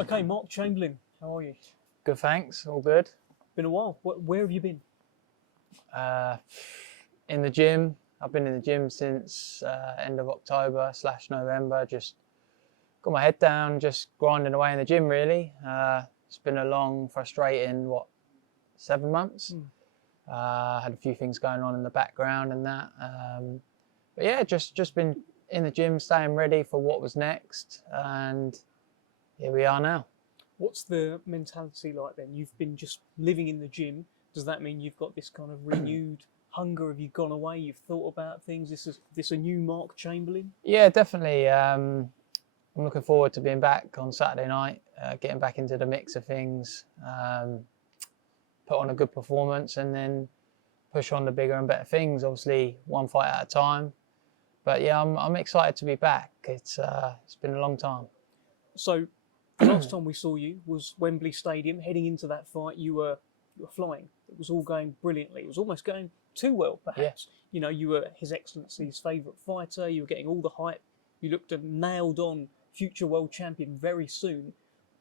Okay, Mark Chamberlain, how are you? Good, thanks. All good. Been a while. Where have you been? In the gym. I've been in the gym since end of October/November. Just got my head down, just grinding away in the gym. Really, it's been a long, frustrating 7 months. Had a few things going on in the background and that. But yeah, just been in the gym, staying ready for what was next, and here we are now. What's the mentality like then? You've been just living in the gym. Does that mean you've got this kind of renewed hunger? Have you gone away? You've thought about things? Is this a new Mark Chamberlain? Yeah, definitely. I'm looking forward to being back on Saturday night, getting back into the mix of things, put on a good performance, and then push on the bigger and better things. Obviously, one fight at a time. But yeah, I'm excited to be back. It's been a long time. So, the last time we saw you was Wembley Stadium. Heading into that fight, you were flying. It was all going brilliantly. It was almost going too well, perhaps. Yeah. You know, you were His Excellency's favourite fighter. You were getting all the hype. You looked a nailed-on future world champion very soon.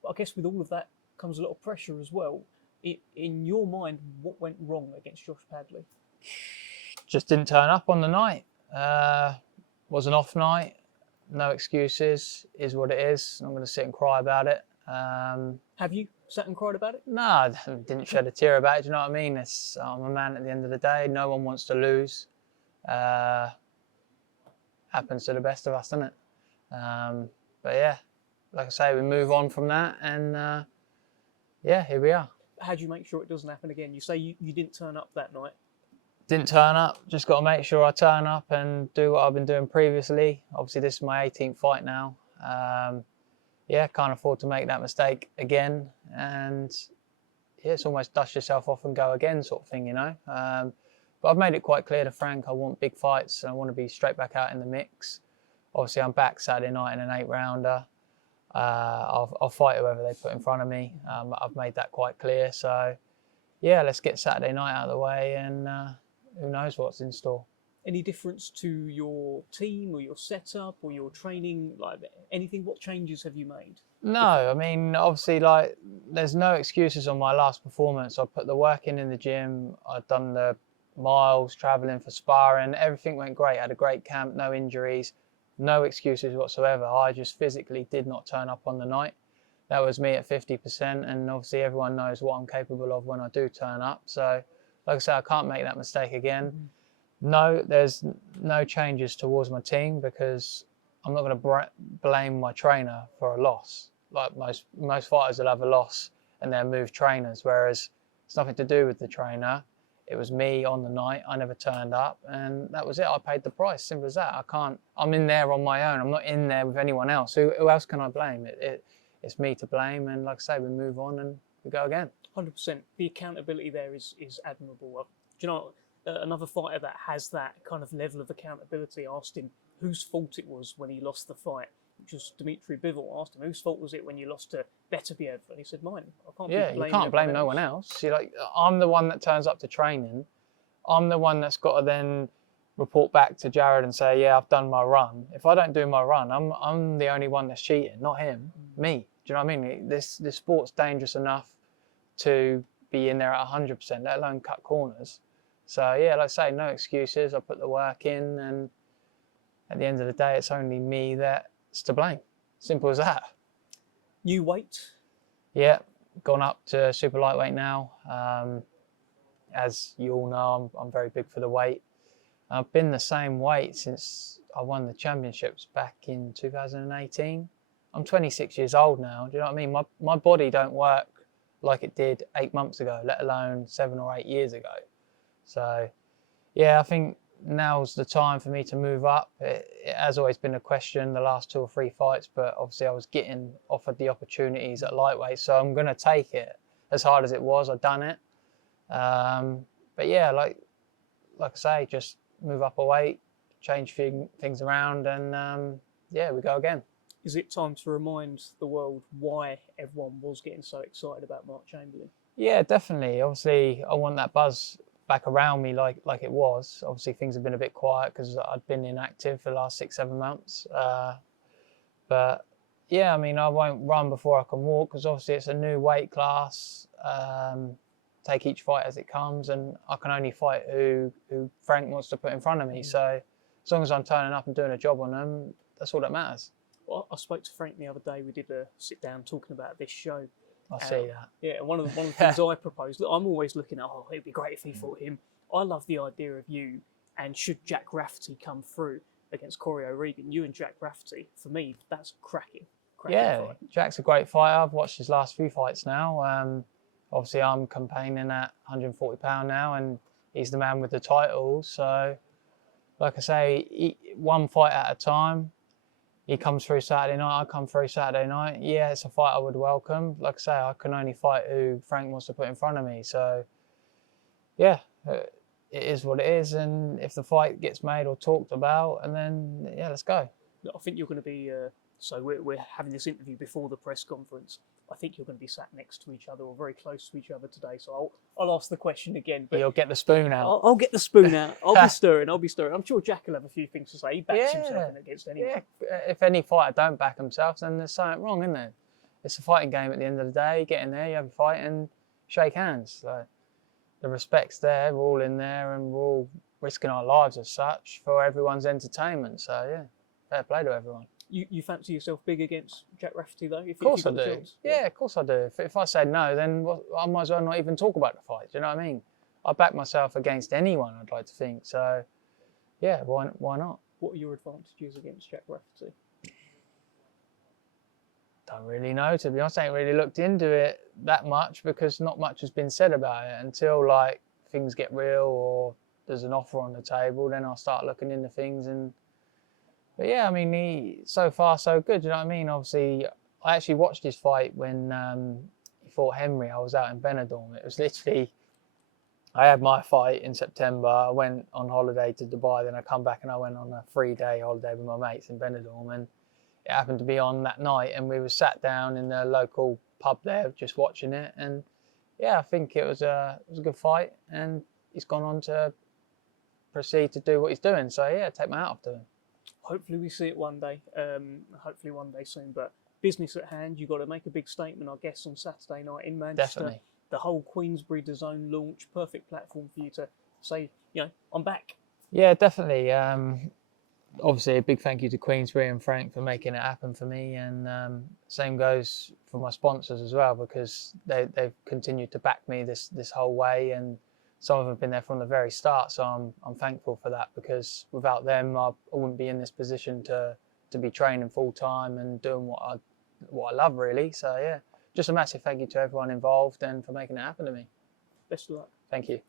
But I guess with all of that comes a lot of pressure as well. In your mind, what went wrong against Josh Padley? Just didn't turn up on the night. Was an off night. No excuses, is what it is. I'm not going to sit and cry about it. Have you sat and cried about it? No, I didn't shed a tear about it. Do you know what I mean? I'm a man at the end of the day. No one wants to lose. Happens to the best of us, doesn't it? But yeah, like I say, we move on from that, and yeah, here we are. How do you make sure it doesn't happen again? You say you didn't turn up that night. Didn't turn up. Just got to make sure I turn up and do what I've been doing previously. Obviously, this is my 18th fight now. Yeah, can't afford to make that mistake again. And yeah, it's almost dust yourself off and go again sort of thing, you know. But I've made it quite clear to Frank I want big fights and I want to be straight back out in the mix. Obviously, I'm back Saturday night in an 8-rounder. I'll fight whoever they put in front of me. I've made that quite clear. So yeah, let's get Saturday night out of the way, and who knows what's in store. Any difference to your team or your setup or your training, like anything? What changes have you made? No, I mean, obviously, like, there's no excuses on my last performance. I put the work in the gym. I've done the miles, traveling for sparring. Everything went great. I had a great camp, no injuries, no excuses whatsoever. I just physically did not turn up on the night. That was me at 50%, and obviously everyone knows what I'm capable of when I do turn up. So, like I say, I can't make that mistake again. Mm-hmm. No, there's no changes towards my team because I'm not going to blame my trainer for a loss. Like most fighters will have a loss and they'll move trainers, whereas it's nothing to do with the trainer. It was me on the night. I never turned up, and that was it. I paid the price. Simple as that. I'm in there on my own. I'm not in there with anyone else. Who else can I blame? It's me to blame, and like I say, we move on and we go again. 100%. The accountability there is admirable. Do you know, another fighter that has that kind of level of accountability, asked him whose fault it was when he lost the fight, which was Dmitry Bivol. Asked him, whose fault was it when you lost to Beterbiev? And he said, mine. You can't blame no one else. You're like, I'm the one that turns up to training. I'm the one that's got to then report back to Jared and say, yeah, I've done my run. If I don't do my run, I'm the only one that's cheating, not him, me. Do you know what I mean? This sport's dangerous enough to be in there at 100%, let alone cut corners. So yeah, like I say, no excuses. I put the work in, and at the end of the day, it's only me that's to blame. Simple as that. New weight? Yeah, gone up to super lightweight now. As you all know, I'm very big for the weight. I've been the same weight since I won the championships back in 2018. I'm 26 years old now. Do you know what I mean? My body don't work like it did 8 months ago, let alone 7 or 8 years ago. So, yeah, I think now's the time for me to move up. It has always been a question the last 2 or 3 fights, but obviously I was getting offered the opportunities at lightweight, so I'm going to take it. As hard as it was, I've done it. But yeah, like I say, just move up a weight, change things around, and yeah, we go again. Is it time to remind the world why everyone was getting so excited about Mark Chamberlain? Yeah, definitely. Obviously, I want that buzz back around me like it was. Obviously, things have been a bit quiet because I'd been inactive for the last 6-7 months. But Yeah, I mean, I won't run before I can walk because obviously it's a new weight class. Take each fight as it comes, and I can only fight who Frank wants to put in front of me. So as long as I'm turning up and doing a job on them, that's all that matters. Well, I spoke to Frank the other day. We did a sit down talking about this show. I see that. Yeah, and one of the things I proposed, I'm always looking at, it'd be great if he fought him. I love the idea of you, and should Jack Rafferty come through against Corey O'Regan, you and Jack Rafferty, for me, that's cracking fight. Jack's a great fighter. I've watched his last few fights now. Obviously, I'm campaigning at 140 pound now, and he's the man with the title. So, like I say, one fight at a time. He comes through Saturday night, I come through Saturday night. Yeah, it's a fight I would welcome. Like I say, I can only fight who Frank wants to put in front of me. So, yeah, it is what it is. And if the fight gets made or talked about, and then, yeah, let's go. I think you're going to be, so we're having this interview before the press conference. I think you're going to be sat next to each other or very close to each other today. So I'll ask the question again. But you'll get the spoon out. I'll get the spoon out. I'll be stirring. I'm sure Jack will have a few things to say. He backs himself in against anyone. Yeah. If any fighter don't back themselves, then there's something wrong, isn't there? It's a fighting game at the end of the day. You get in there, you have a fight and shake hands. So the respect's there. We're all in there and we're all risking our lives as such for everyone's entertainment. So, yeah, fair play to everyone. You fancy yourself big against Jack Rafferty, though? Of course I do. Yeah, of course I do. If I say no, then I might as well not even talk about the fight. Do you know what I mean? I back myself against anyone, I'd like to think. So, yeah, why not? What are your advantages against Jack Rafferty? Don't really know, to be honest. I ain't really looked into it that much because not much has been said about it until, like, things get real or there's an offer on the table. Then I'll start looking into things and... But yeah, I mean, so far so good. You know what I mean? Obviously, I actually watched his fight when he fought Henry. I was out in Benidorm. It was literally, I had my fight in September. I went on holiday to Dubai. Then I come back and I went on a 3-day holiday with my mates in Benidorm. And it happened to be on that night. And we were sat down in the local pub there just watching it. And yeah, I think it was a good fight. And he's gone on to proceed to do what he's doing. So yeah, take my hat off to him. Hopefully we see it one day, hopefully one day soon, but business at hand, you've got to make a big statement, I guess, on Saturday night in Manchester. Definitely. The whole Queensberry DAZN launch, perfect platform for you to say, I'm back. Yeah, definitely. Obviously, a big thank you to Queensberry and Frank for making it happen for me, and same goes for my sponsors as well, because they've continued to back me this whole way, and some of them have been there from the very start, so I'm thankful for that, because without them I wouldn't be in this position to be training full time and doing what I love, really. So yeah, just a massive thank you to everyone involved and for making it happen to me. Best of luck. Thank you.